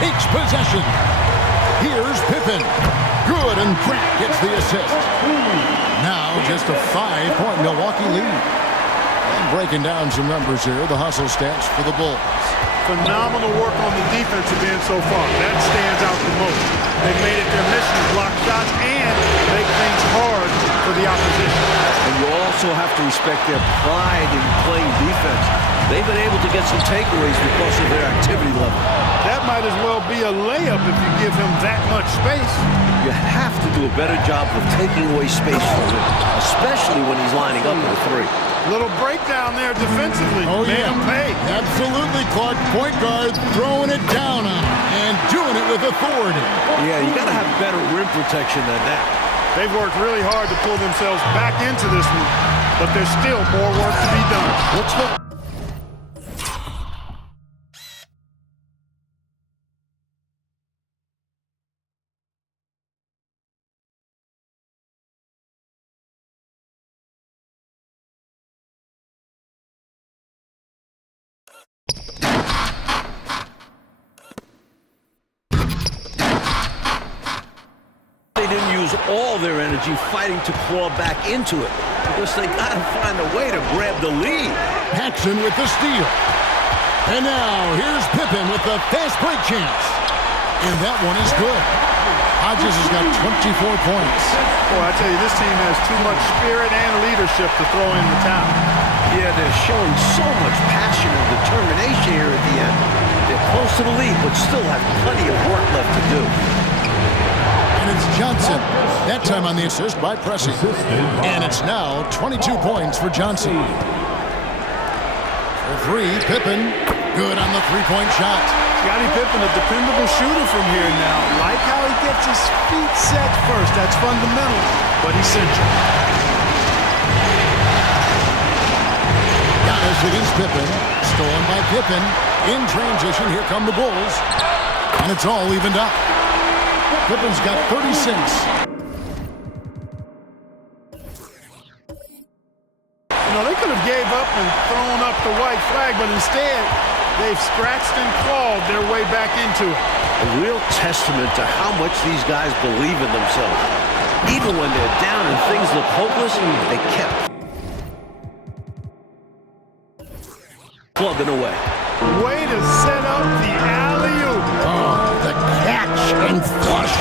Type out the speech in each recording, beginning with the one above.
takes possession. Here's Pippen. Good, and Grant gets the assist. Now just a 5-point Milwaukee lead. And breaking down some numbers here, the hustle stats for the Bulls. Phenomenal work on the defensive end so far. That stands out the most. They've made it their mission to block shots and make things hard for the opposition. And you also have to respect their pride in playing defense. They've been able to get some takeaways because of their activity level. That might as well be a layup if you give him that much space. You have to do a better job of taking away space from him, especially when he's lining up with a three. Little breakdown there defensively. Oh, Made yeah. him pay. Absolutely, Clark. Point guard throwing it down on him and doing it with authority. Yeah, you got to have better rim protection than that. They've worked really hard to pull themselves back into this one, but there's still more work to be done. Let's look. They didn't use all their energy fighting to claw back into it because they got to find a way to grab the lead. Paxson with the steal. And now here's Pippen with the fast break chance. And that one is good. Hodges has got 24 points. Boy, I tell you, this team has too much spirit and leadership to throw in the towel. Yeah, they're showing so much passion and determination here at the end. They're close to the lead, but still have plenty of work left to do. And it's Johnson. That time on the assist by Pressey. And it's now 22 points for Johnson. For three, Pippen. Good on the three-point shot. Scottie Pippen, a dependable shooter from here now. Like how he gets his feet set first. That's fundamental, but essential. Giannis against Pippen. Stolen by Pippen. In transition, here come the Bulls. And it's all evened up. Pippen's got 36. You know, they could have gave up and thrown up the white flag, but instead, they've scratched and clawed their way back into it. A real testament to how much these guys believe in themselves. Even when they're down and things look hopeless, they kept plugging away. Way to set up the alley-oop. Oh, the catch and flush.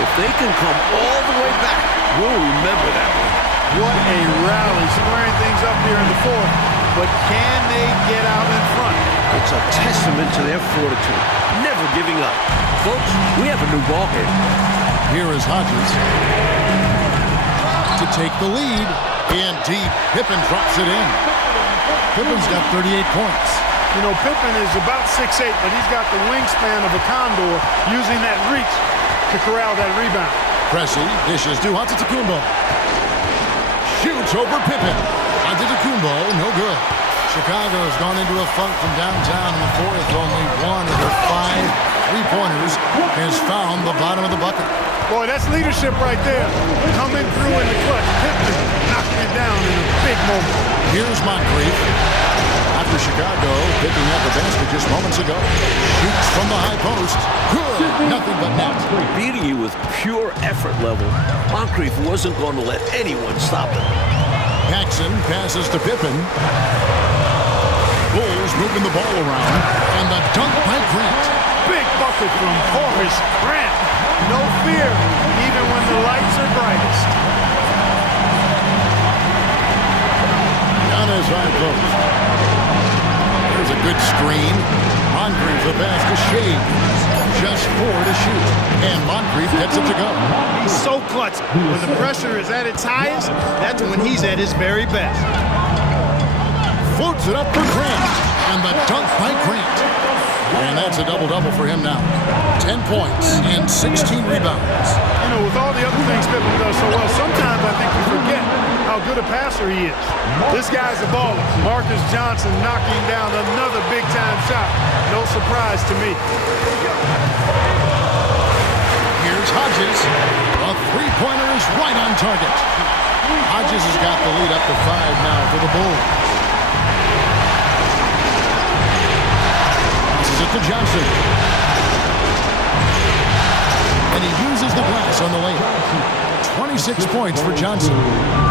If they can come all the way back, we'll remember that one. What a rally, squaring things up here in the fourth. But can they get out in front? It's a testament to their fortitude, never giving up. Folks, we have a new ballgame. Here is Hodges to take the lead. And deep, Pippen drops it in. Pippen's got 38 points. You know, Pippen is about 6'8", but he's got the wingspan of a condor, using that reach to corral that rebound. Pressey dishes to Antetokounmpo. Shoots over Pippen. Antetokounmpo, no good. Chicago's gone into a funk from downtown in the fourth. Only one of their 5 three-pointers has found the bottom of the bucket. Boy, that's leadership right there. Coming through in the clutch. Pippen knocking it down in a big moment. Here's Moncrief. After Chicago picking up the basket just moments ago. Shoots from the high post. Good. Nothing but net. Beating you with pure effort level, Moncrief wasn't going to let anyone stop him. Paxson passes to Pippen. Bulls moving the ball around. And the dunk by Grant. Big bucket from Horace Grant. No fear, even when the lights are brightest. Giannis high post. There's a good screen. Moncrief the pass to Shea. Just 4 to shoot. And Moncrief gets it to go. He's so clutch. When the pressure is at its highest, that's when he's at his very best. Floats it up for Grant. And the dunk by Grant. And that's a double-double for him now. 10 points and 16 rebounds. You know, with all the other things Pippen does so well, sometimes I think we forget how good a passer he is. This guy's a baller. Marcus Johnson knocking down another big-time shot. No surprise to me. Here's Hodges. A three-pointer is right on target. Hodges has got the lead up to 5 now for the Bulls. Passes it to Johnson. 26 points for Johnson.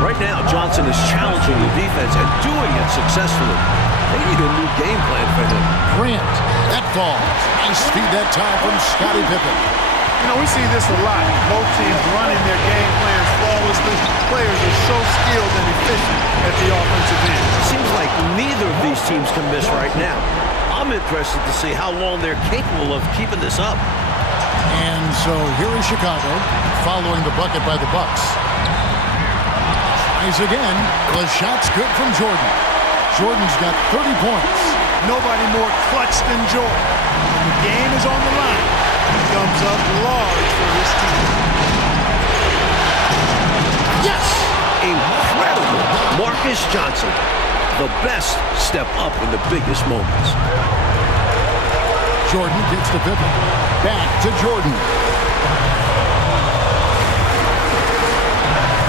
Right now, Johnson is challenging the defense and doing it successfully. They need a new game plan for him. Grant, that falls. Nice feed that time from Scottie Pippen. You know, we see this a lot. Both teams running their game plans flawlessly. Players are so skilled and efficient at the offensive end. Seems like neither of these teams can miss right now. I'm interested to see how long they're capable of keeping this up. And so here is Chicago, following the bucket by the Bucks. Tries again. The shot's good from Jordan. Jordan's got 30 points. Nobody more clutch than Jordan. When the game is on the line, he comes up large for his team. Yes! Incredible! Marcus Johnson. The best step up in the biggest moments. Jordan gets to Pippen. Back to Jordan.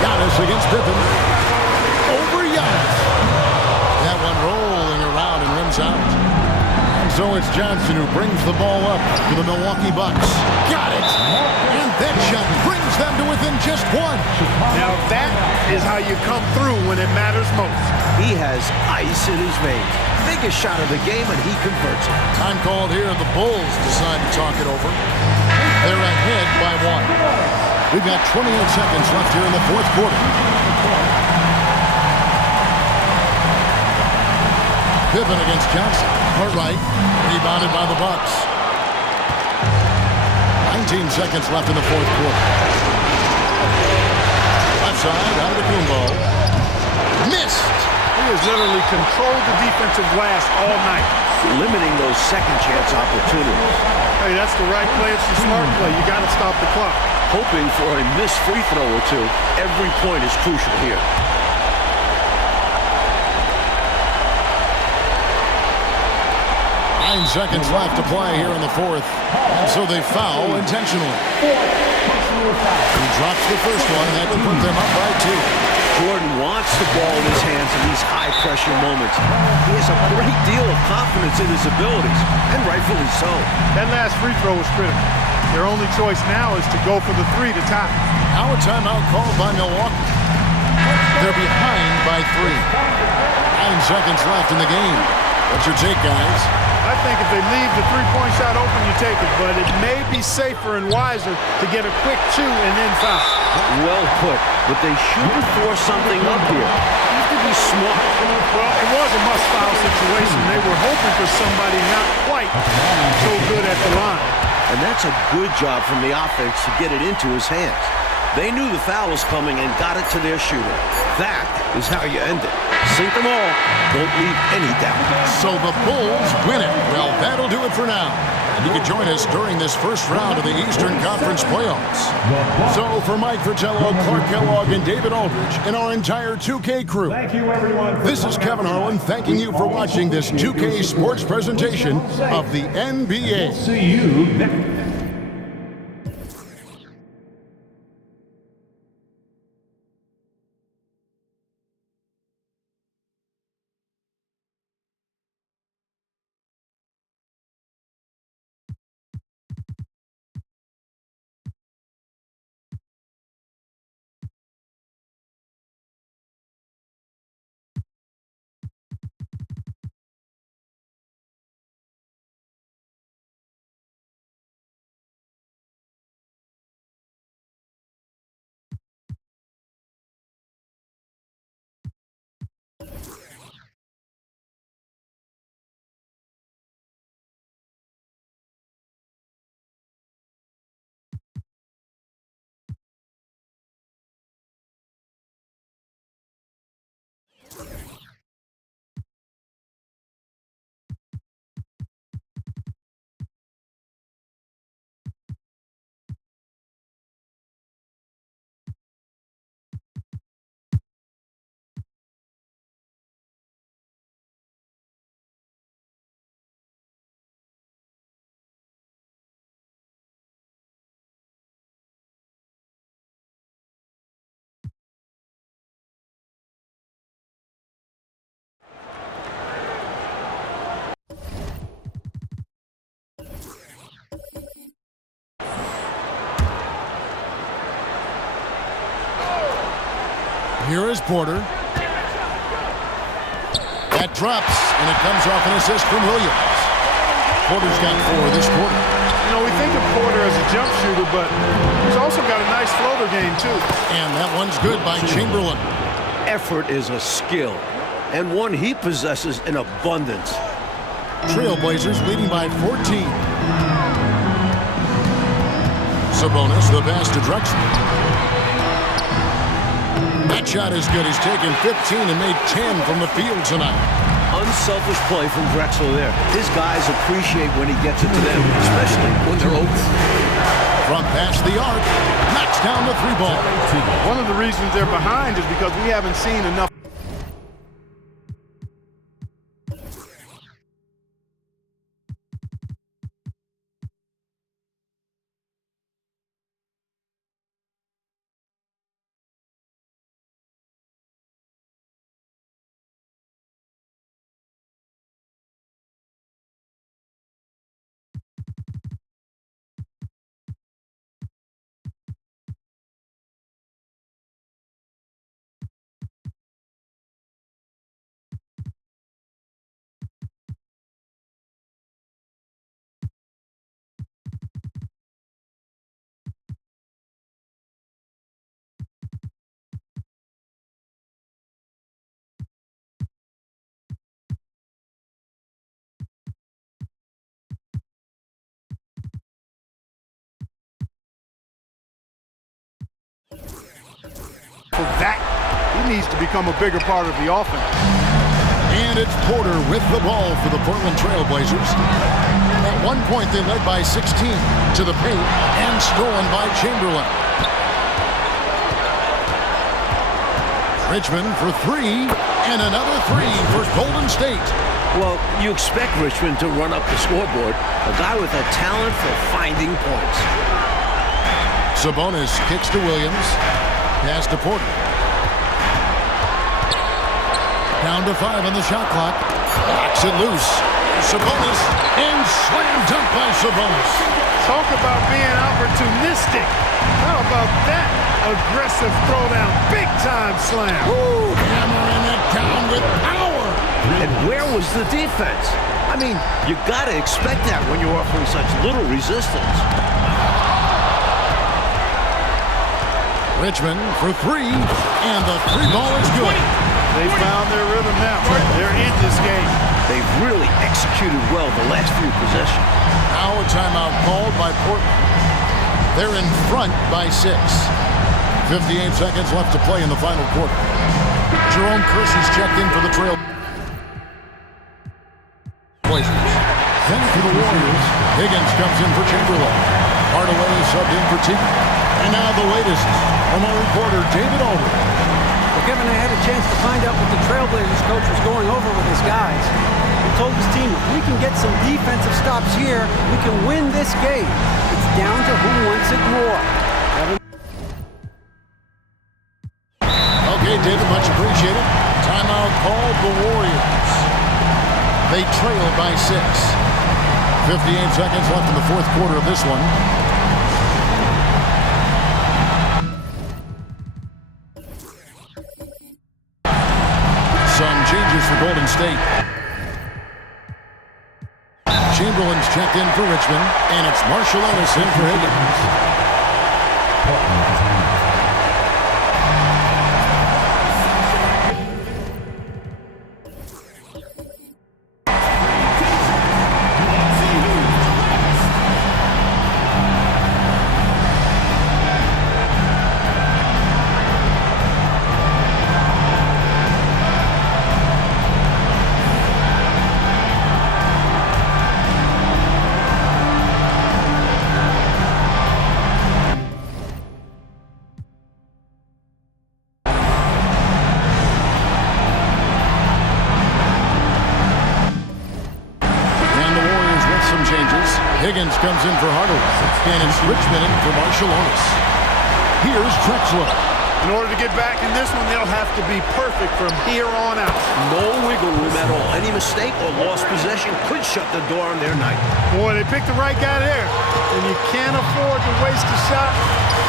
Giannis against Pippen. Over Giannis. That one rolling around and rims out. And so it's Johnson who brings the ball up to the Milwaukee Bucks. Got it! And that shot brings them to within just one. Now that is how you come through when it matters most. He has ice in his veins. Biggest shot of the game, and he converts it. Time called here. The Bulls decide to talk it over. They're ahead by one. We've got 28 seconds left here in the fourth quarter. Pippen against Johnson. Cartwright, rebounded by the Bucks. 19 seconds left in the fourth quarter. Left side, out of the Kumbo. Missed. He has literally controlled the defensive glass all night. Limiting those second chance opportunities. Hey, that's the right play. It's the smart play. You got to stop the clock. Hoping for a missed free throw or two. Every point is crucial here. 9 seconds left to play here in the fourth. And so they foul intentionally. He drops the first one. That would put them up by 2. Jordan wants the ball in his hands in these high-pressure moments. He has a great deal of confidence in his abilities, and rightfully so. That last free throw was critical. Their only choice now is to go for the 3 to tie. Now a timeout called by Milwaukee. They're behind by 3. 9 seconds left in the game. What's your take, guys? I think if they leave the three-point shot open, you take it. But it may be safer and wiser to get a quick 2 and then foul. Well put. But they shouldn't force something up here. You have to be smart. Well, it was a must-foul situation. They were hoping for somebody not quite so good at the line. And that's a good job from the offense to get it into his hands. They knew the foul was coming and got it to their shooter. That is how you end it. Sink them all. Don't leave any doubt. So the Bulls win it. Well, that'll do it for now. And you can join us during this first round of the Eastern Conference playoffs. So for Mike Fratello, Clark Kellogg, and David Aldridge, and our entire 2K crew, Thank you, everyone. this is Kevin Harlan thanking you for watching this 2K sports presentation of the NBA. See you next. Here is Porter. That drops, and it comes off an assist from Williams. Porter's got 4 this quarter. You know, we think of Porter as a jump shooter, but he's also got a nice floater game, too. And that one's good by Chamberlain. Effort is a skill, and one he possesses in abundance. Trailblazers leading by 14. Sabonis, the pass to Drexler. That shot is good. He's taken 15 and made 10 from the field tonight. Unselfish play from Drexler there. His guys appreciate when he gets it to them, especially when they're open. From past the arc, knocks down the 3-ball. One of the reasons they're behind is because we haven't seen enough. For that, he needs to become a bigger part of the offense. And it's Porter with the ball for the Portland Trailblazers. At one point, they led by 16 to the paint and stolen by Chamberlain. Richmond for 3, and another 3 for Golden State. Well, you expect Richmond to run up the scoreboard, a guy with a talent for finding points. Sabonis kicks to Williams. Pass to Porter. Down to 5 on the shot clock. Knocks it loose. Sabonis, and slam dunk by Sabonis. Talk about being opportunistic. How about that? Aggressive throwdown, big time slam. Ooh, hammering it down with power. And where was the defense? I mean, you got to expect that when you're offering such little resistance. Richmond for 3, and the 3-ball is good. They found their rhythm now. They're in this game. They've really executed well the last few possessions. Now a timeout called by Portland. They're in front by 6. 58 seconds left to play in the final quarter. Jerome Kersey's checked in for the Trail Blazers. Then for the Warriors, Higgins comes in for Chamberlain. Hardaway is subbed in for Teague. And now the latest from our reporter, David Aldridge. Well, Kevin, I had a chance to find out what the Trailblazers coach was going over with his guys. He told his team, if we can get some defensive stops here, we can win this game. It's down to who wants it more. Okay, David, much appreciated. Timeout called the Warriors. They trail by 6. 58 seconds left in the fourth quarter of this one. Some changes for Golden State. Chamberlain's checked in for Richmond, and it's Marshall Ellis in for Higgins. Higgins comes in for Hardaway, and it's Richmond in for Marshall Ellis. Here's Drexler. In order to get back in this one, they'll have to be perfect from here on out. No wiggle room at all. Any mistake or lost possession could shut the door on their night. Boy, they picked the right guy there. When you can't afford to waste a shot,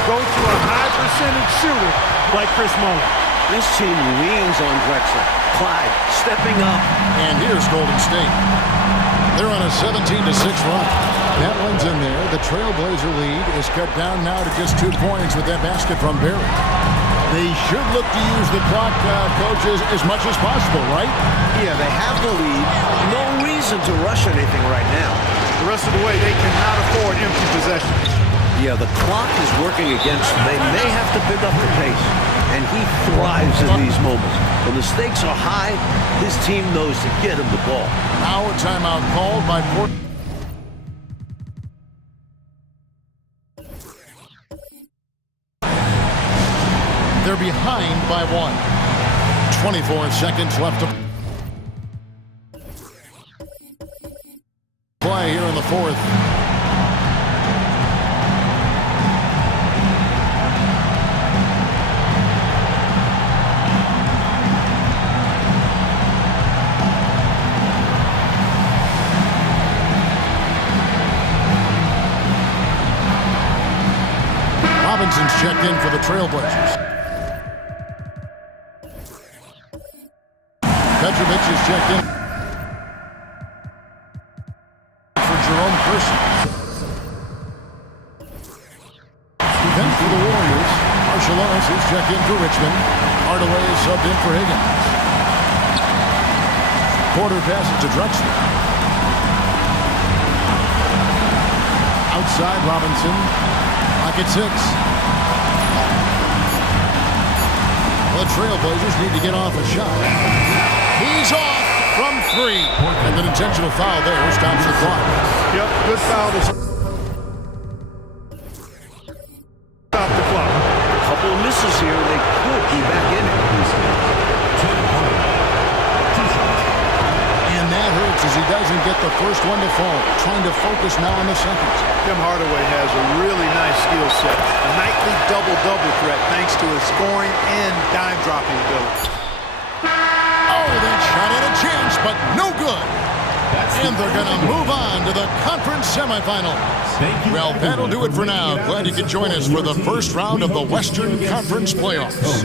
go to a high percentage shooter like Chris Mullin. This team leans on Drexler. Clyde stepping up. And here's Golden State. They're on a 17-6 run. That one's in there. The Trailblazer lead is cut down now to just 2 points with that basket from Barry. They should look to use the clock, coaches, as much as possible, right? Yeah, they have the lead. No reason to rush anything right now. The rest of the way, they cannot afford empty possessions. Yeah, the clock is working against them. They may have to pick up the pace. And he thrives in these moments. When the stakes are high, his team knows to get him the ball. Now a timeout called by Portland. They're behind by 1. 24 seconds left to play here in the 4th. Robinson's checked in for the Trailblazers. Petrovic is checked in for Jerome Kersey. Then for the Warriors, Marshall is checked in for Richmond. Hardaway is subbed in for Higgins. Porter passes to Drexler. Outside Robinson. Clock at 6. The Trailblazers need to get off a shot. He's off from 3. And an intentional foul there stops the clock. Yep, good foul to stop the clock. A couple of misses here. They could be back in it. And that hurts as he doesn't get the first one to fall. Trying to focus now on the second. Tim Hardaway has a really nice skill set. A nightly double-double threat thanks to his scoring and dime-dropping ability. Oh, that shot had a chance, but no good. And they're going to move on to the conference semifinals. Well, that'll do it for now. Glad you could join us for the first round of the Western Conference playoffs.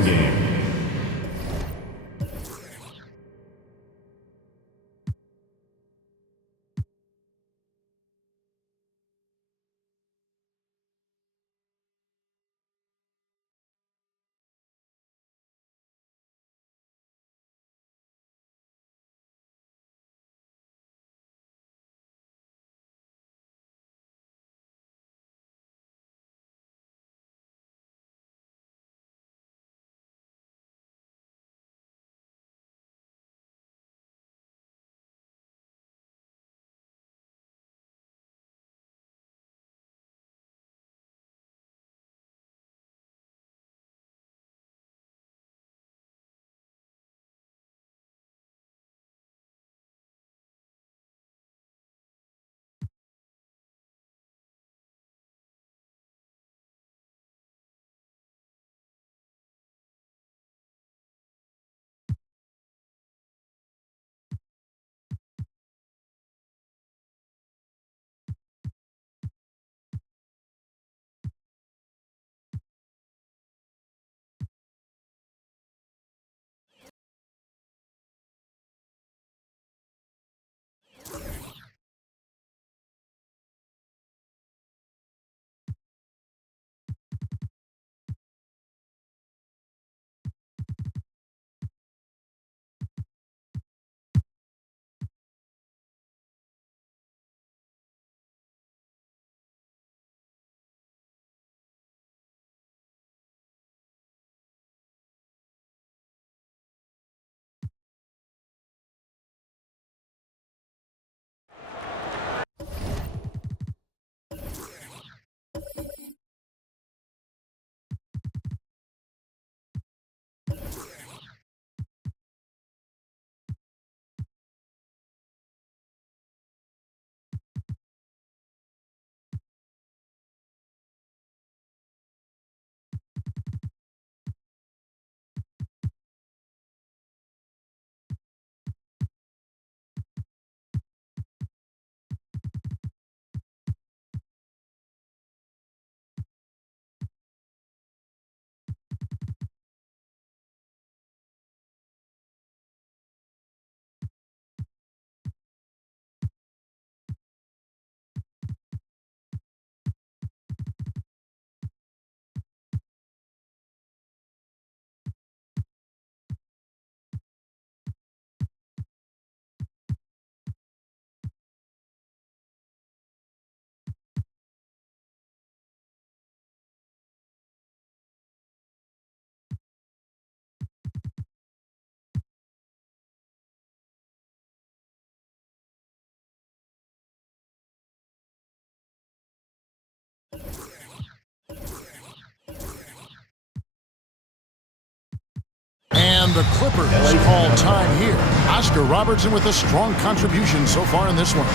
And the Clippers call time here. Oscar Robertson with a strong contribution so far in this one.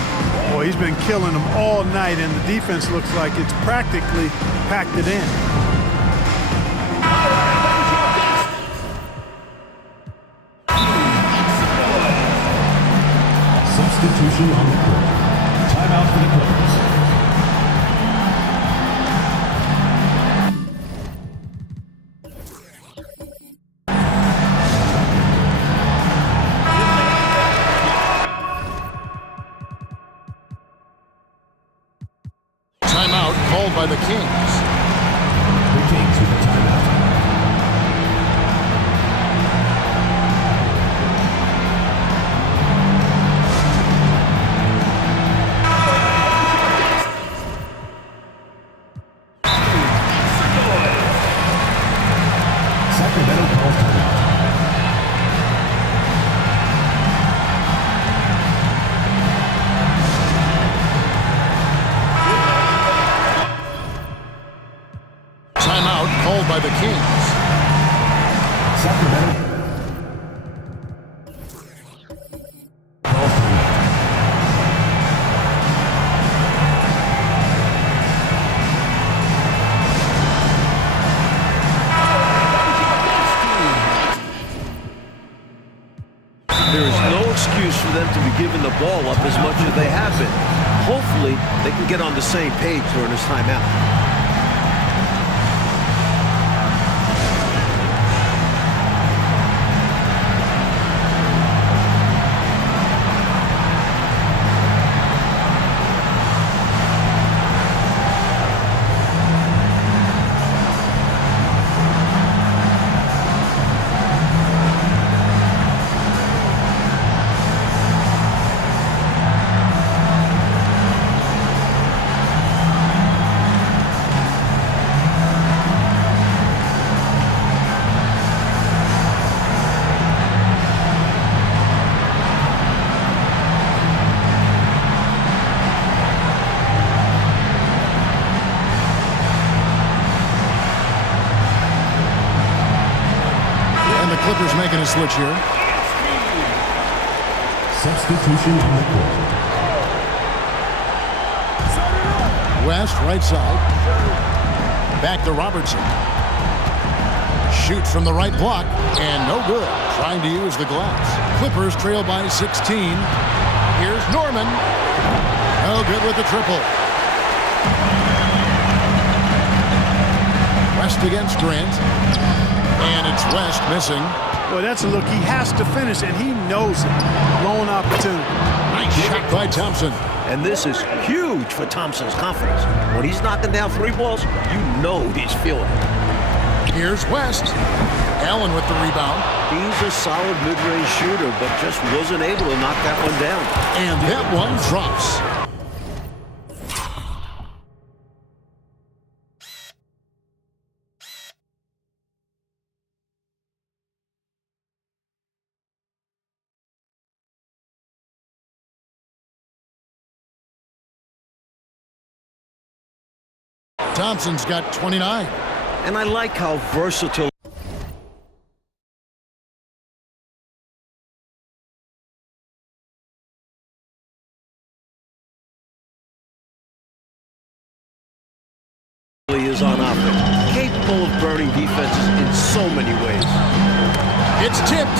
Boy, he's been killing them all night, and the defense looks like it's practically packed it in. Substitution on the court. Timeout for the Clippers. Timeout called by the Kings. The Kings with the timeout. Sacramento calls timeout. Timeout called by the Kings. Sacramento calls timeout. There is no excuse for them to be giving the ball up as much as they have been. Hopefully, they can get on the same page during this timeout. Clippers making a switch here. Substitution on the court. West, right side. Back to Robertson. Shoots from the right block, and no good. Trying to use the glass. Clippers trail by 16. Here's Norman. No good with the triple. West against Grant. And it's West missing. Boy, that's a look. He has to finish, and he knows it. Lone opportunity. Nice shot by Thompson. And this is huge for Thompson's confidence. When he's knocking down three balls, you know he's feeling it. Here's West. Allen with the rebound. He's a solid mid-range shooter, but just wasn't able to knock that one down. And that one drops. Thompson's got 29. And I like how versatile he is on offense. Capable of burning defenses in so many ways. It's tipped.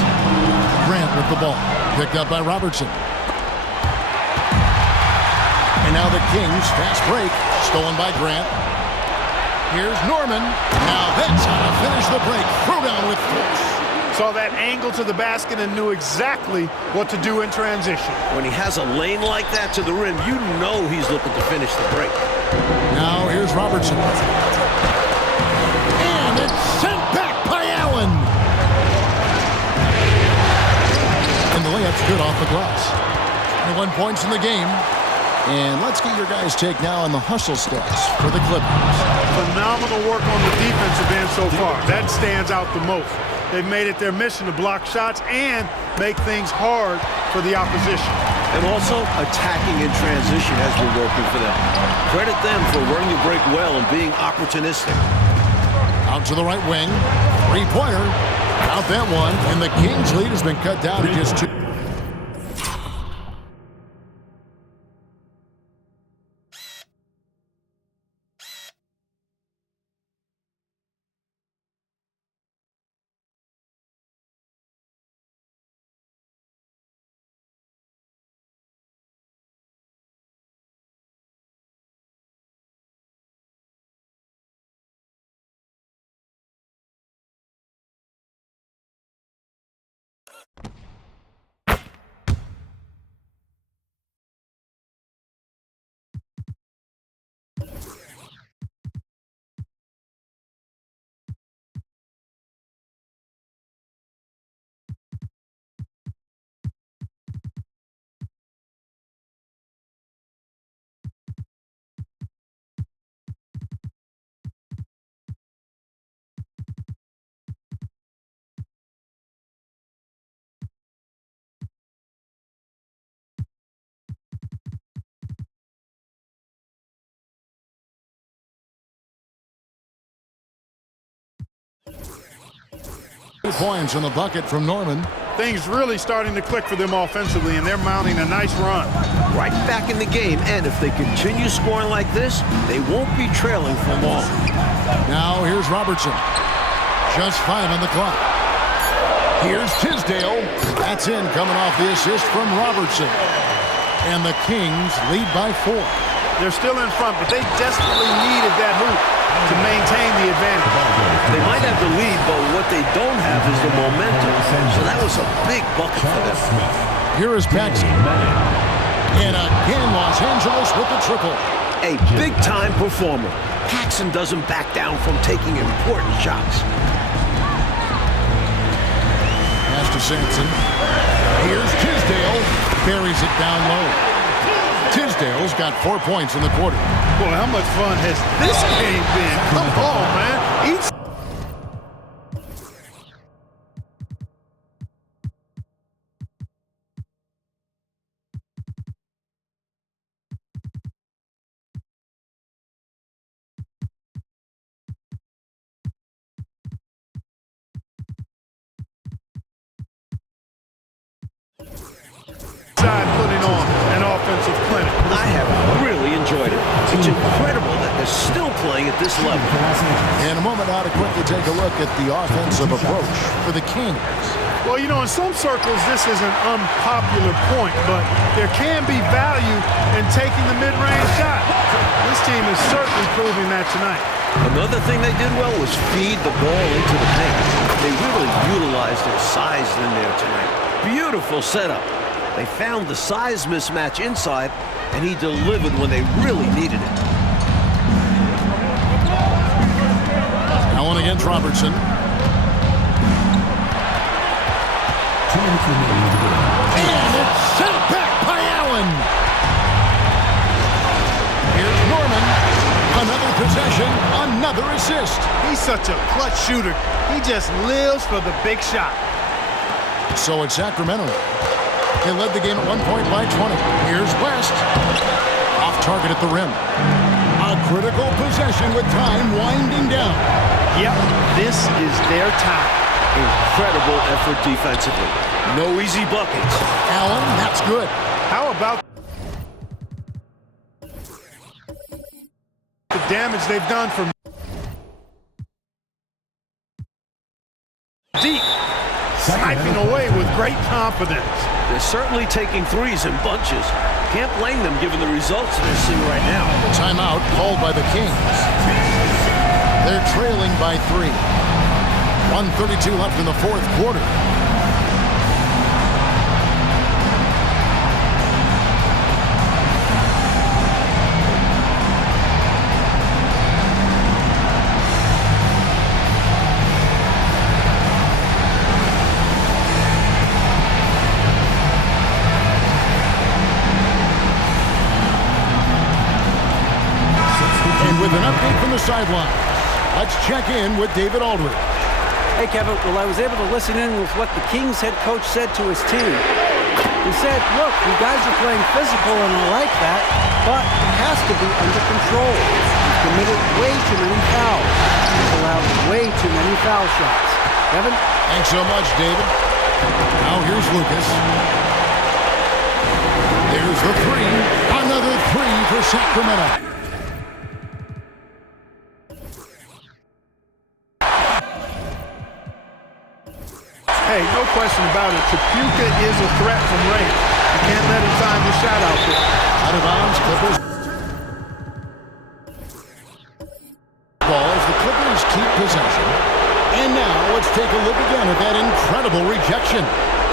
Grant with the ball. Picked up by Robertson. And now the Kings fast break. Stolen by Grant. Here's Norman. Now that's how to finish the break. Throw down with force. Saw that angle to the basket and knew exactly what to do in transition. When he has a lane like that to the rim, you know he's looking to finish the break. Now here's Robertson. And it's sent back by Allen. And the layup's good off the glass. 21 points in the game. And let's get your guys' take now on the hustle stats for the Clippers. Phenomenal work on the defensive end so far. That stands out the most. They've made it their mission to block shots and make things hard for the opposition. And also, attacking in transition has been working for them. Credit them for running the break well and being opportunistic. Out to the right wing. Three-pointer. Out that one, and the Kings' lead has been cut down to just 2. Points in the bucket from Norman. Things really starting to click for them offensively, and they're mounting a nice run. Right back in the game, and if they continue scoring like this, they won't be trailing for long. Now here's Robertson. Just 5 on the clock. Here's Tisdale. That's in, coming off the assist from Robertson. And the Kings lead by 4. They're still in front, but they desperately needed that hoop to maintain the advantage. They might have the lead, but what they don't have is the momentum. So that was a big bucket for them. Here is Paxson. And again, Los Angeles with the triple. A big-time performer. Paxson doesn't back down from taking important shots. Pass to Sampson. Here's Tisdale. Buries it down low. Tisdale's got 4 points in the quarter. Boy, how much fun has this game been? Come on, man. Each side putting on an offensive clinic. I have really enjoyed it. It's incredible that they're still playing at this level. In a moment now to quickly take a look at the offensive approach for the Kings. Well, you know, in some circles, this is an unpopular point, but there can be value in taking the mid-range shot. This team is certainly proving that tonight. Another thing they did well was feed the ball into the paint. They really utilized their size in there tonight. Beautiful setup. They found the size mismatch inside, and he delivered when they really needed it. Allen against Robertson. And it's sent back by Allen. Here's Norman. Another possession, another assist. He's such a clutch shooter. He just lives for the big shot. So it's Sacramento. They led the game at 1 point by 20. Here's West. Off target at the rim. A critical possession with time winding down. Yep, this is their time. Incredible effort defensively. No easy buckets. Allen, that's good. How about the damage they've done from deep, sniping away with great confidence. They're certainly taking threes in bunches. Can't blame them given the results they're seeing right now. Timeout called by the Kings. They're trailing by 3. 1:32 left in the fourth quarter. With an update from the sideline, let's check in with David Aldridge. Hey, Kevin. Well, I was able to listen in with what the Kings head coach said to his team. He said, look, you guys are playing physical, and I like that, but it has to be under control. You've committed way too many fouls. You've allowed way too many foul shots. Evan? Thanks so much, David. Now here's Lucas. There's the three. Another three for Sacramento. Hey, no question about it. Tripucka is a threat from range. You can't let him find the shot out there. Out of bounds, Clippers. Balls, the Clippers keep possession. And now let's take a look again at that incredible rejection.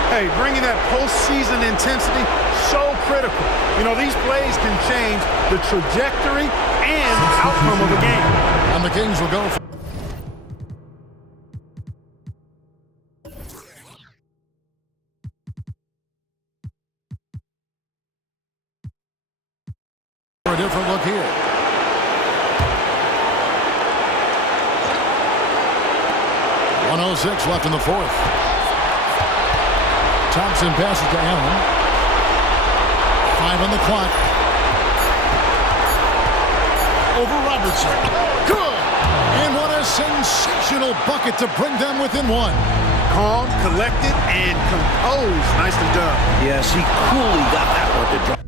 Hey, bringing that postseason intensity, so critical. You know, these plays can change the trajectory and outcome of a game. And the Kings will go for a different look here. .106 left in the fourth. Thompson passes to Allen. 5 on the clock. Over Robertson. Good! And what a sensational bucket to bring them within one. Calm, collected, and composed. Nicely done. Yes, he coolly got that one to drop.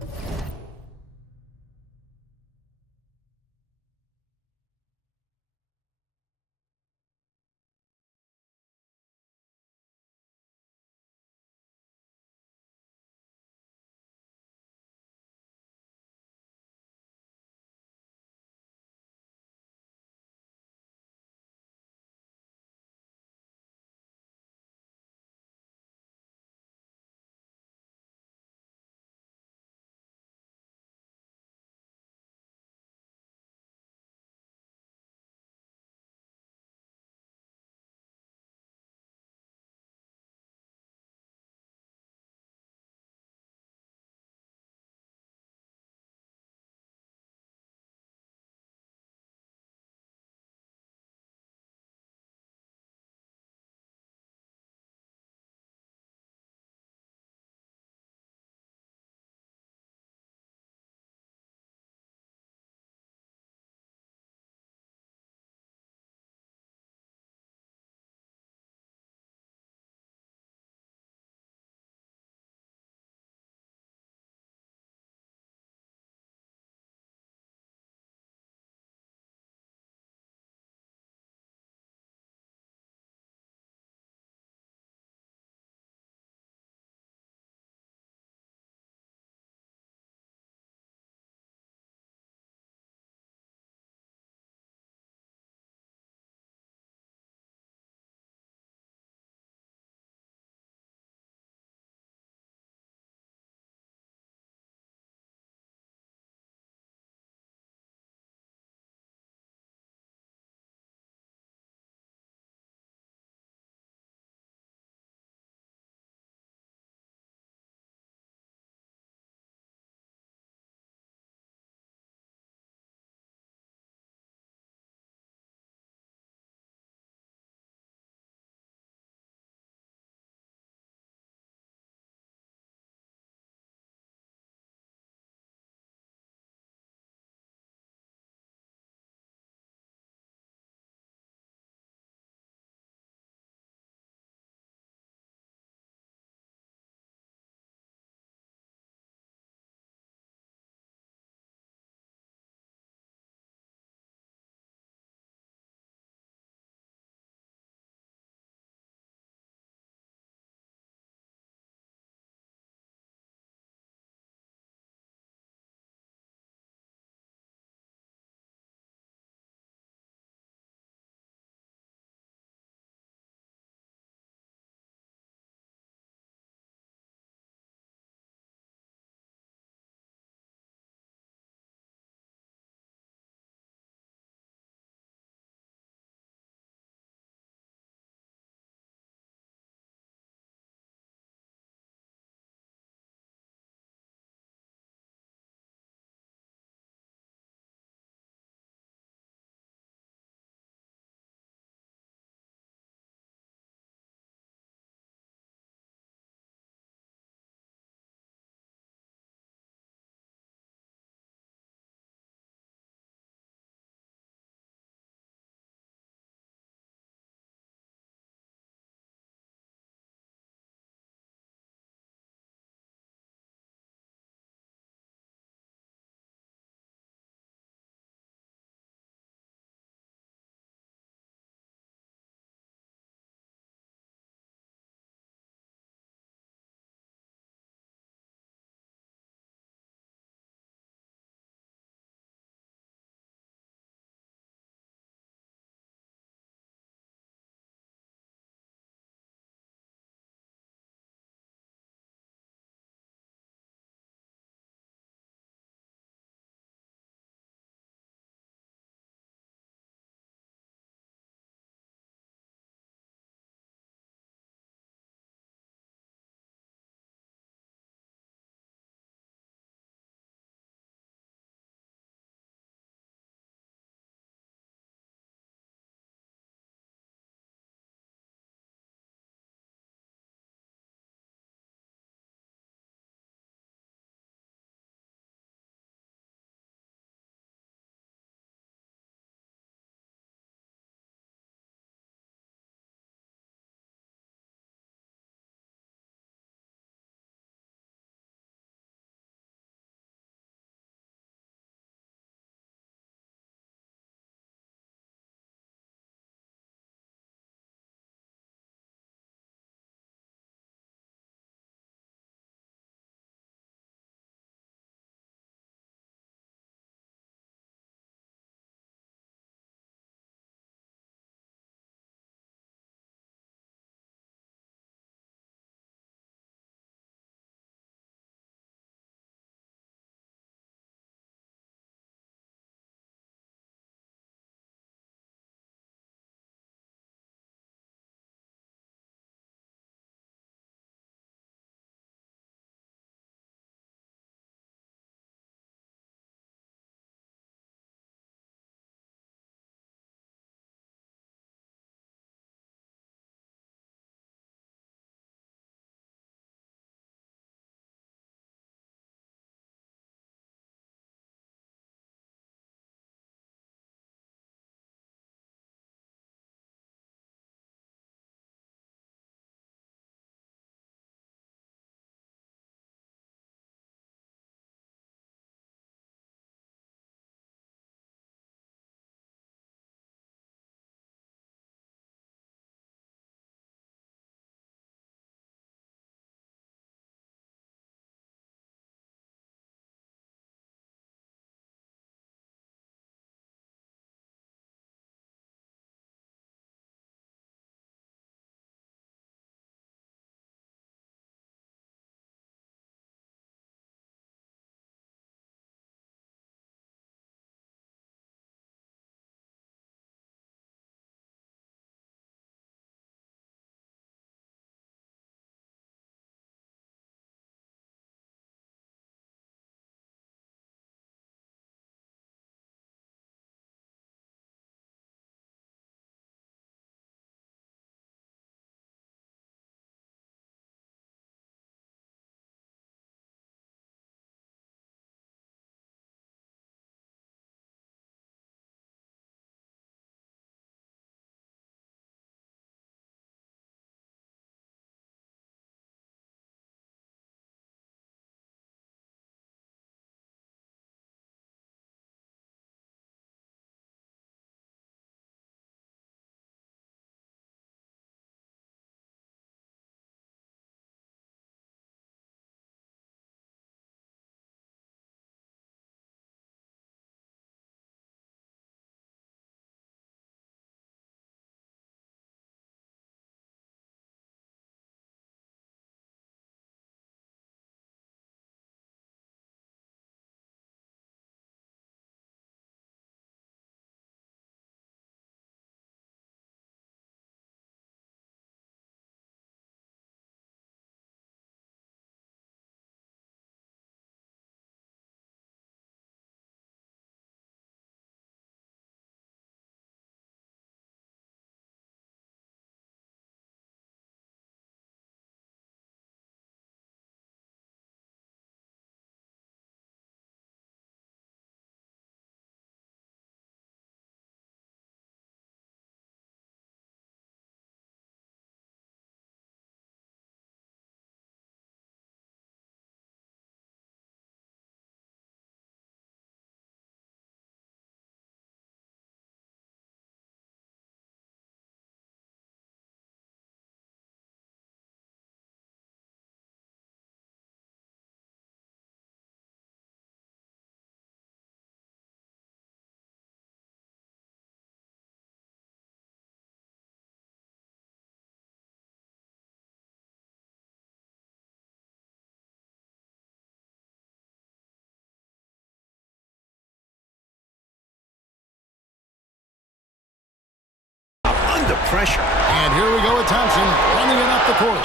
pressure. And here we go with Thompson running it up the court.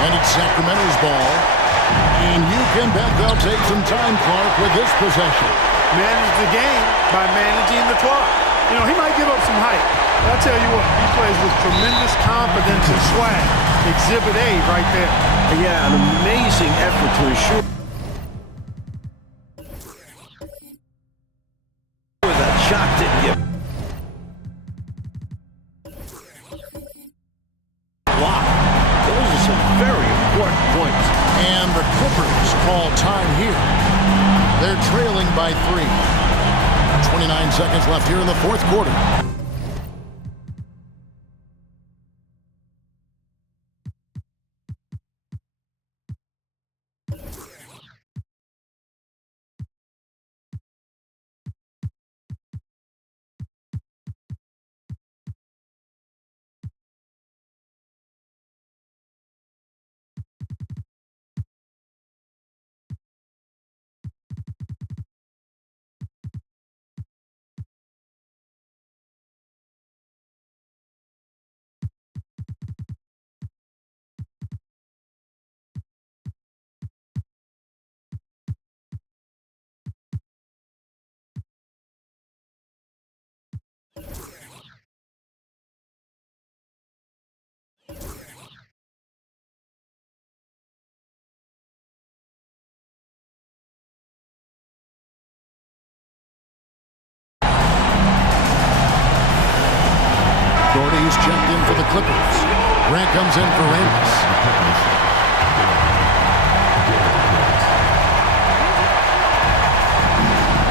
And it's Sacramento's ball. And you can bet they'll take some time, Clark, with this possession. Manage the game by managing the clock. You know, he might give up some height, but I'll tell you what, he plays with tremendous confidence and swag. Exhibit A right there. Yeah, an amazing effort to ensure that shot didn't get blocked. Those are some very important points. And the Clippers call time here. They're trailing by 3. 29 seconds left here in the fourth quarter. Gordy's checked in for the Clippers. Grant comes in for Ramos.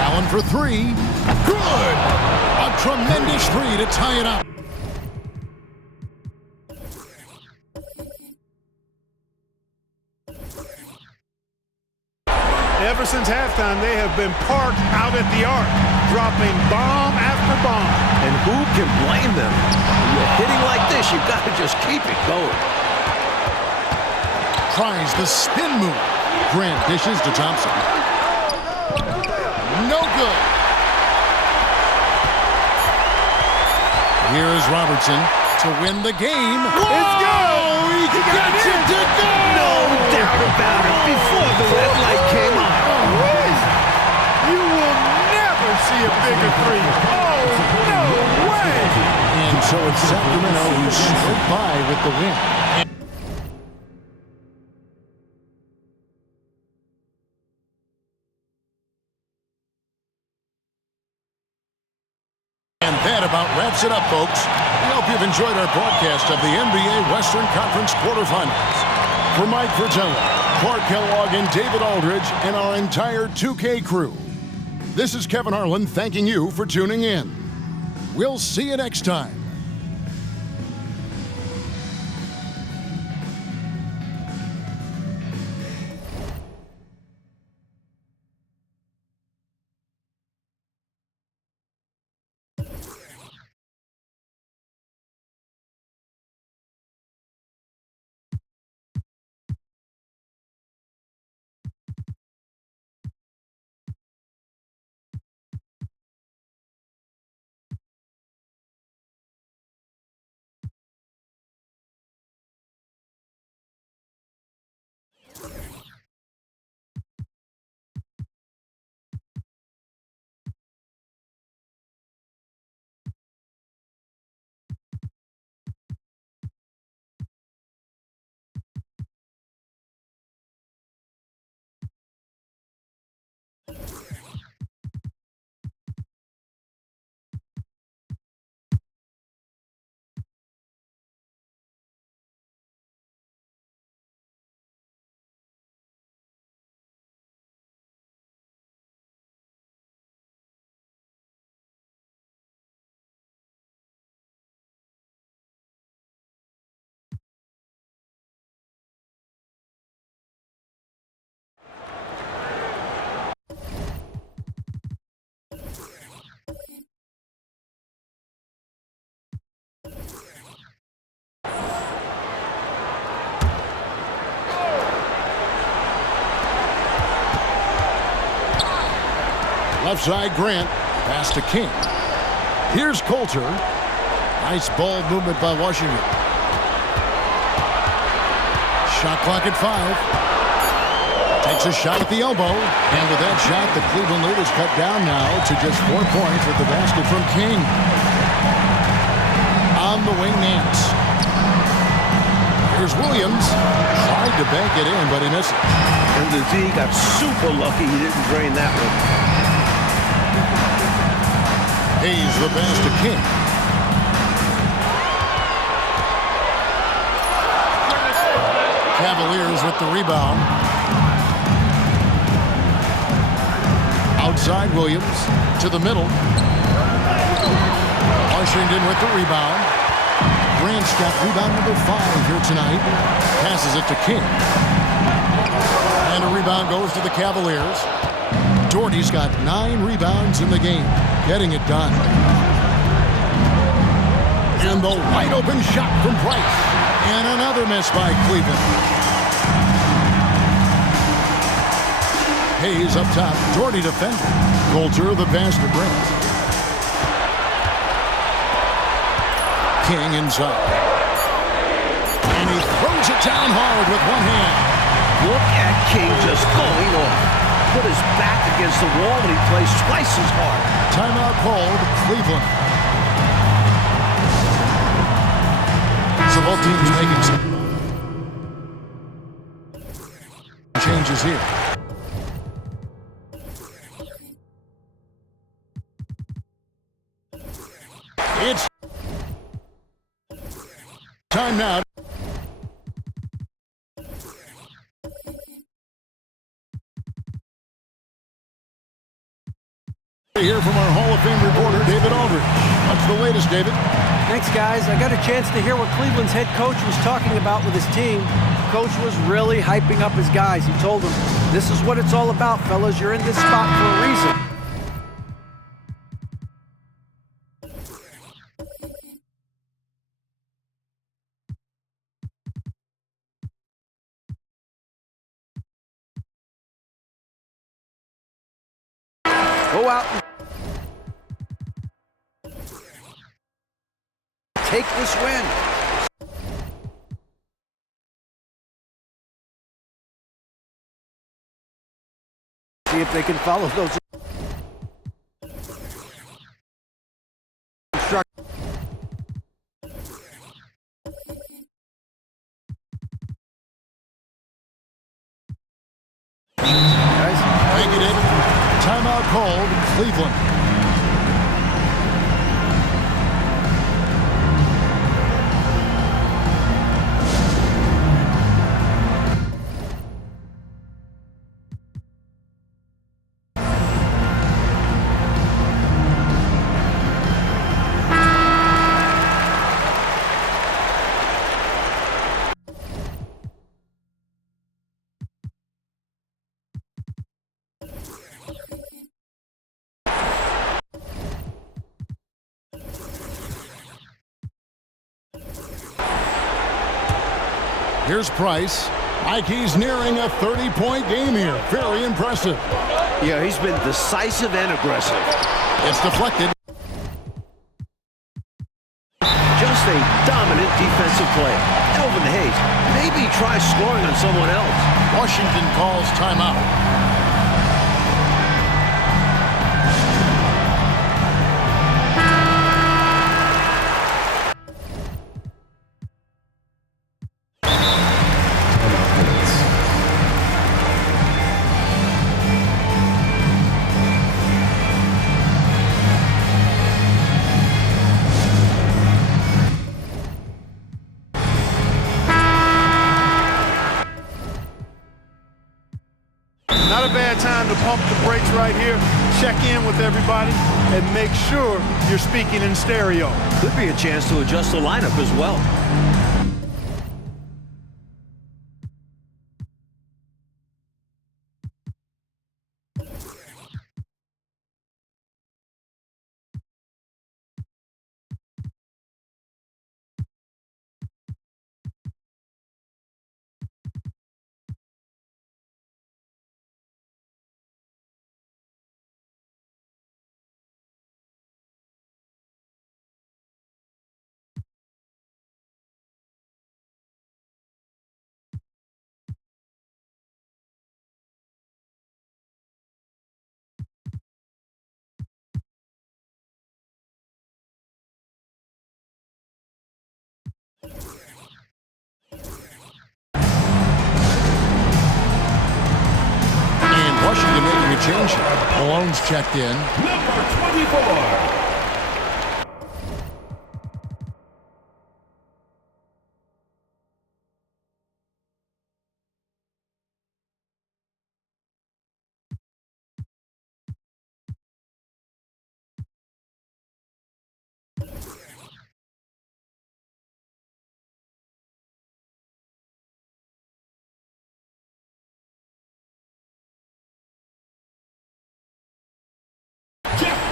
Allen for 3. Good! A tremendous 3 to tie it up. Ever since halftime, they have been parked out at the arc, dropping bomb after bomb. And who can blame them? When you're hitting like this, you've got to just keep it going. Tries the spin move. Grant dishes to Thompson. No good. Here is Robertson to win the game. It's good! He gets it to go! No doubt about it. Before the red light came on. You will never see a bigger 3. Oh, no way! And so it's Sacramento who slid by with the win. And that about wraps it up, folks. We hope you've enjoyed our broadcast of the NBA Western Conference quarterfinals. For Mike Fratello, Clark Kellogg, and David Aldridge, and our entire 2K crew, this is Kevin Harlan thanking you for tuning in. We'll see you next time. Left side, Grant. Pass to King. Here's Coulter. Nice ball movement by Washington. Shot clock at 5. Takes a shot at the elbow. And with that shot, the Cleveland lead is cut down now to just 4 points with the basket from King. On the wing, Nance. Here's Williams. Tried to bank it in, but he misses. And the D got super lucky he didn't drain that one. Hayes the pass to King. Cavaliers with the rebound. Outside Williams to the middle. Washington with the rebound. Grant's got rebound number 5 here tonight. Passes it to King. And a rebound goes to the Cavaliers. Doherty's got 9 rebounds in the game. Getting it done. And the wide open shot from Price. And another miss by Cleveland. Hayes up top. Doherty defending. Coulter the pass to Grant. King inside. And he throws it down hard with one hand. Look at King just going off. Put his back against the wall and he plays twice as hard. Timeout called Cleveland. So both teams making some changes here. It's time now. Here from our Hall of Fame reporter, David Aldridge. What's the latest, David? Thanks, guys. I got a chance to hear what Cleveland's head coach was talking about with his team. Coach was really hyping up his guys. He told them, this is what it's all about, fellas. You're in this spot for a reason. Go out and take this win. See if they can follow those instructions. Guys, Thank you, David. Timeout called Cleveland. Here's Price. Like he's nearing a 30-point game here. Very impressive. Yeah, he's been decisive and aggressive. It's deflected. Just a dominant defensive player. Elvin Hayes, maybe try scoring on someone else. Washington calls timeout. Not a bad time to pump the brakes right here, check in with everybody, and make sure you're speaking in stereo. Could be a chance to adjust the lineup as well. a change here. Malone's checked in. Number 24.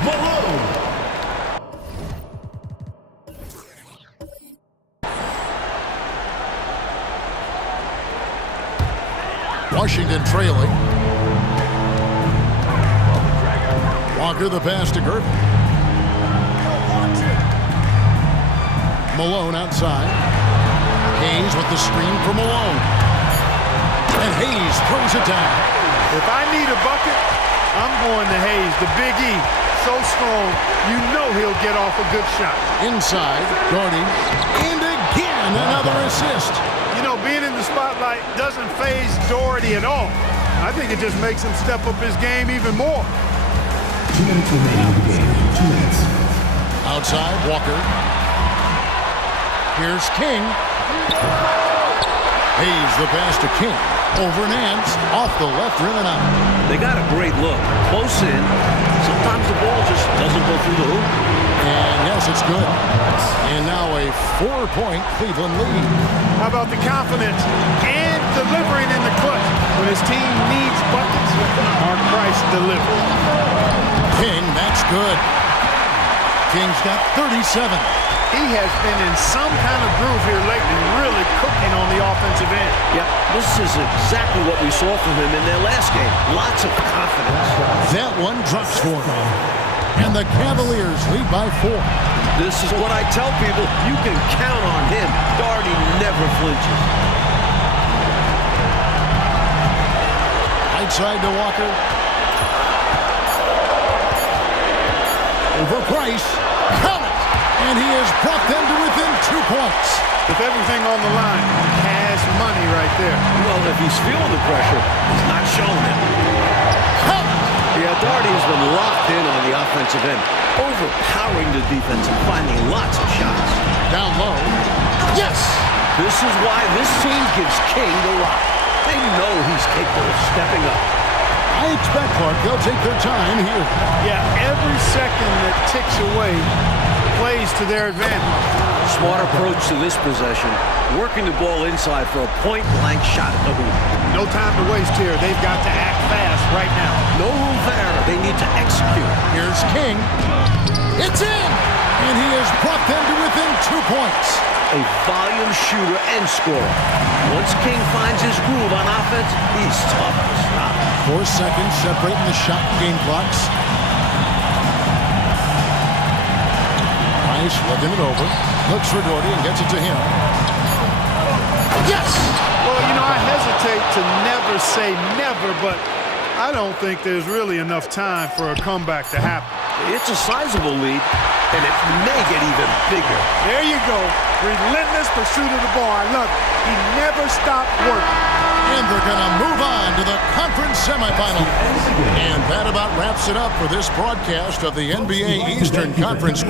Malone. Washington trailing. Walker the pass to Gervin. Malone outside. Hayes with the screen for Malone. And Hayes throws it down. If I need a bucket, I'm going to Hayes, the Big E. So strong, you know he'll get off a good shot. Inside, guarding, and again another assist. You know, being in the spotlight doesn't faze Doherty at all. I think it just makes him step up his game even more. 2 minutes remaining in the game. 2 minutes. Outside, Walker. Here's King. Hayes the pass to King. Over Nance, off the left rim and out. They got a great look. Close in. Sometimes the ball just doesn't go through the hoop. And yes, it's good. And now a 4-point Cleveland lead. How about the confidence and delivering in the clutch? When his team needs buckets, Mark Price delivers. King, that's good. King's got 37. He has been in some kind of groove here lately, really cooking on the offensive end. Yeah, this is exactly what we saw from him in their last game. Lots of confidence. That one drops for him. And the Cavaliers lead by 4. This is what I tell people. You can count on him. Doherty never flinches. Right side to Walker. Over Price. Count it! And he has brought them to within 2 points. With everything on the line, cash money right there. Well, if he's feeling the pressure, he's not showing it. Count it! Yeah, Doherty has been locked in on the offensive end, overpowering the defense and finding lots of shots. Down low. Yes! This is why this team gives King the rock. They know he's capable of stepping up. I expect, Clark, they'll take their time here. Yeah, every second that ticks away plays to their advantage. Smart approach to this possession, working the ball inside for a point-blank shot at the hoop. No time to waste here. They've got to act fast right now. No room for error. They need to execute. Here's King. It's in! And he has brought them to within 2 points. A volume shooter and scorer. Once King finds his groove on offense, he's tough to stop. 4 seconds separating the shot game clocks. Price looking it over. Looks for Doherty and gets it to him. Yes! Well, you know, I hesitate to never say never, but I don't think there's really enough time for a comeback to happen. It's a sizable lead, and it may get even bigger. There you go. Relentless pursuit of the ball. I love it. He never stopped working. And they're going to move on to the conference semifinal. And that about wraps it up for this broadcast of the NBA Eastern Conference.